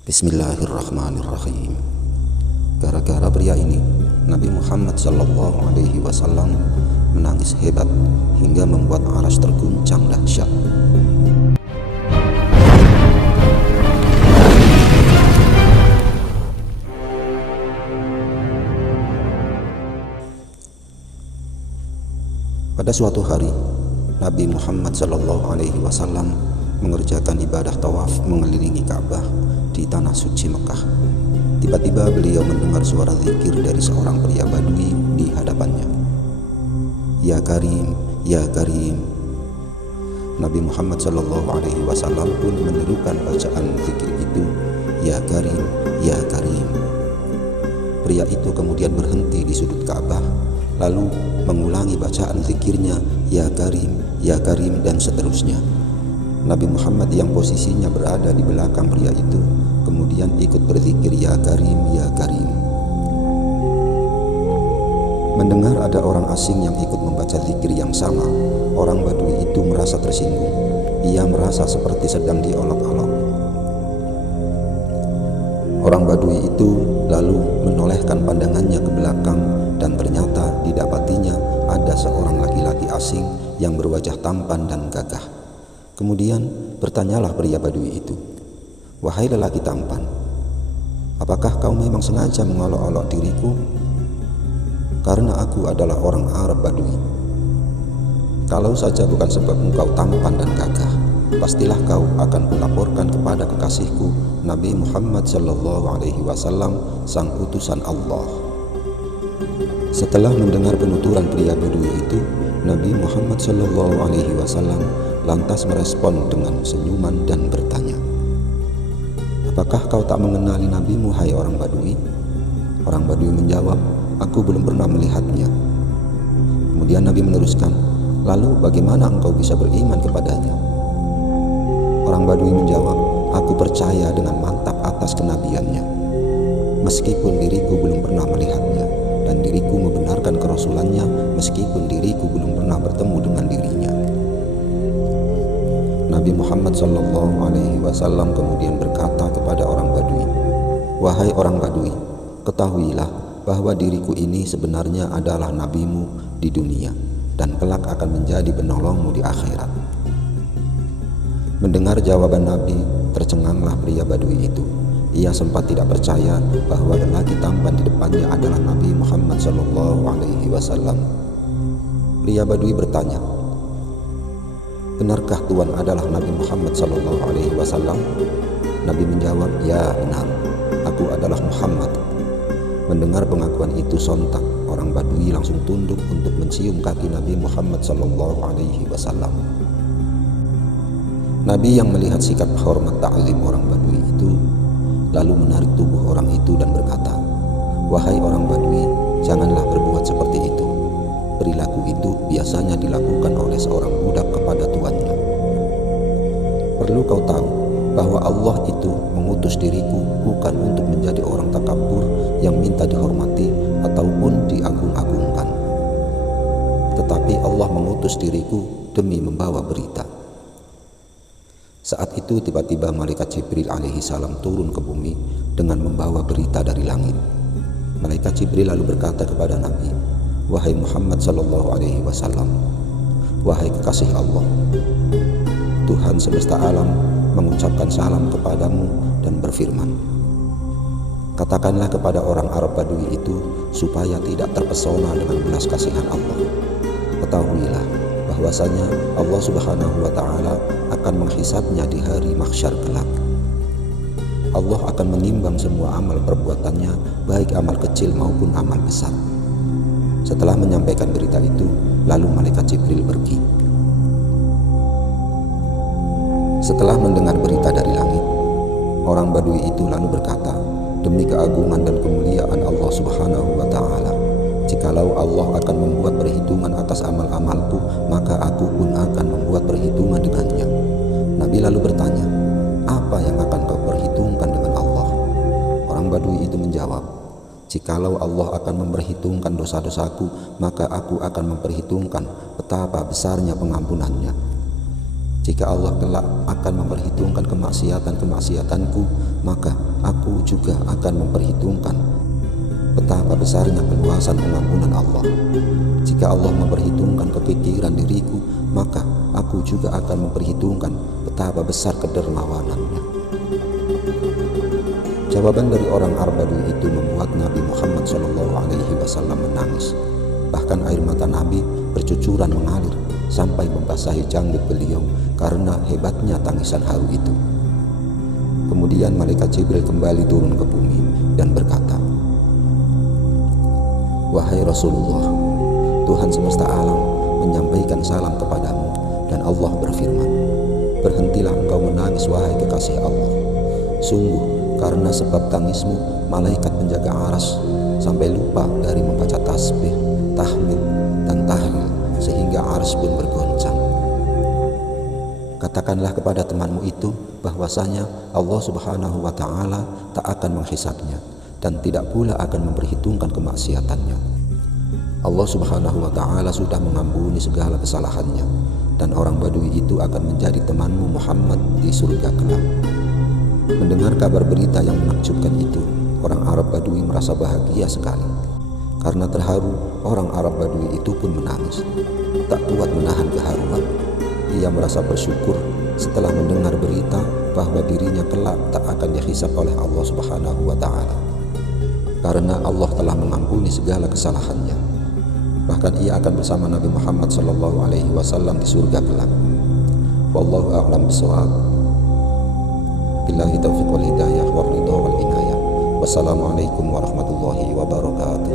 Bismillahirrahmanirrahim. Gara-gara pria ini, Nabi Muhammad SAW menangis hebat hingga membuat aras terguncang dahsyat. Pada suatu hari, Nabi Muhammad SAW mengerjakan ibadah tawaf mengelilingi Ka'bah di tanah suci Mekah. Tiba-tiba beliau mendengar suara zikir dari seorang pria Badui di hadapannya. Ya Karim, ya Karim. Nabi Muhammad SAW pun menirukan bacaan zikir itu, Ya Karim, ya Karim. Pria itu kemudian berhenti di sudut Ka'bah, lalu mengulangi bacaan zikirnya, Ya Karim, ya Karim, dan seterusnya. Nabi Muhammad yang posisinya berada di belakang pria itu kemudian ikut berzikir, Ya Karim, ya Karim. Mendengar ada orang asing yang ikut membaca zikir yang sama, orang Badui itu merasa tersinggung. Ia merasa seperti sedang diolok-olok. Orang Badui itu lalu menolehkan pandangannya ke belakang dan ternyata didapatinya ada seorang laki-laki asing yang berwajah tampan dan gagah. Kemudian bertanyalah pria Badui itu, Wahai lelaki tampan, apakah kau memang sengaja mengolok-olok diriku? Karena aku adalah orang Arab Badui. Kalau saja bukan sebab engkau tampan dan gagah, pastilah kau akan kulaporkan kepada kekasihku Nabi Muhammad SAW, sang utusan Allah. Setelah mendengar penuturan pria Badui itu, Nabi Muhammad SAW lantas merespon dengan senyuman dan bertanya, Apakah kau tak mengenali Nabimu, hai orang Badui? Orang Badui menjawab, Aku belum pernah melihatnya. Kemudian Nabi meneruskan, Lalu bagaimana engkau bisa beriman kepadanya? Orang Badui menjawab, Aku percaya dengan mantap atas kenabiannya, meskipun diriku belum pernah melihatnya, dan diriku membenarkan kerasulannya meskipun diriku belum pernah bertemu dengan dirinya. Nabi Muhammad SAW kemudian berkata kepada orang Badui, Wahai orang Badui, ketahuilah bahwa diriku ini sebenarnya adalah nabimu di dunia dan kelak akan menjadi penolongmu di akhirat. Mendengar jawaban Nabi, tercenganglah pria Badui itu. Ia sempat tidak percaya bahwa lelaki tampan di depannya adalah Nabi Muhammad SAW. Pria Badui bertanya, Benarkah Tuhan adalah Nabi Muhammad SAW? Nabi menjawab, Ya benar, aku adalah Muhammad. Mendengar pengakuan itu sontak, orang Badui langsung tunduk untuk mencium kaki Nabi Muhammad SAW. Nabi yang melihat sikap hormat ta'zim orang Badui itu lalu menarik tubuh orang itu dan berkata, Wahai orang Badui, janganlah berbuat seperti itu. Perilaku itu biasanya dilakukan oleh seorang budak kepada tuannya. Perlu kau tahu bahwa Allah itu mengutus diriku bukan untuk menjadi orang takabur yang minta dihormati ataupun diagung-agungkan, tetapi Allah mengutus diriku demi membawa berita. Saat itu tiba-tiba malaikat Jibril alaihi salam turun ke bumi dengan membawa berita dari langit. Malaikat Jibril lalu berkata kepada Nabi, Wahai Muhammad SAW, wahai kekasih Allah, Tuhan semesta alam mengucapkan salam kepadamu dan berfirman, Katakanlah kepada orang Arab Badui itu supaya tidak terpesona dengan belas kasihan Allah. Ketahuilah bahwasanya Allah Subhanahu wa Ta'ala akan menghisabnya di hari mahsyar kelak. Allah akan menimbang semua amal perbuatannya, baik amal kecil maupun amal besar. Setelah menyampaikan berita itu, lalu malaikat Jibril pergi. Setelah mendengar berita dari langit, orang Badui itu lalu berkata, Demi keagungan dan kemuliaan Allah Subhanahu wa Ta'ala, jikalau Allah akan membuat perhitungan atas amal-amalku, maka aku pun akan membuat perhitungan dengannya. Nabi lalu bertanya, Apa yang akan kau perhitungkan dengan Allah? Orang Badui itu menjawab, Jikalau Allah akan memperhitungkan dosa-dosaku, maka aku akan memperhitungkan betapa besarnya pengampunannya. Jika Allah kelak akan memperhitungkan kemaksiatan-kemaksiatanku, maka aku juga akan memperhitungkan betapa besarnya keluasan pengampunan Allah. Jika Allah memperhitungkan kekikiran diriku, maka aku juga akan memperhitungkan betapa besar kedermawanannya. Jawaban dari orang Arab Badui itu membuat Nabi Muhammad SAW menangis. Bahkan air mata Nabi bercucuran mengalir sampai membasahi janggut beliau karena hebatnya tangisan haru itu. Kemudian malaikat Jibril kembali turun ke bumi dan berkata, "Wahai Rasulullah, Tuhan semesta alam menyampaikan salam kepadamu, dan Allah berfirman, berhentilah engkau menangis wahai kekasih Allah. Sungguh karena sebab tangismu malaikat penjaga aras sampai lupa dari membaca tasbih, tahmid, dan tahlil sehingga aras pun bergoncang. Katakanlah kepada temanmu itu bahwasanya Allah Subhanahu wa Ta'ala tak akan menghisabnya dan tidak pula akan memperhitungkan kemaksiatannya. Allah Subhanahu wa Ta'ala sudah mengampuni segala kesalahannya, dan orang Badui itu akan menjadi temanmu Muhammad di surga kelak." Mendengar kabar berita yang menakjubkan itu, orang Arab Badui merasa bahagia sekali. Karena terharu, orang Arab Badui itu pun menangis. Tak kuat menahan keharuan, ia merasa bersyukur setelah mendengar berita bahwa dirinya kelak tak akan dihisab oleh Allah Subhanahu wa Ta'ala, karena Allah telah mengampuni segala kesalahannya. Bahkan ia akan bersama Nabi Muhammad SAW di surga kelak. Wallahu a'lam bishawab. Billahi taufiq wal hidayah wal ridha wal inayah. Wassalamualaikum warahmatullahi wabarakatuh.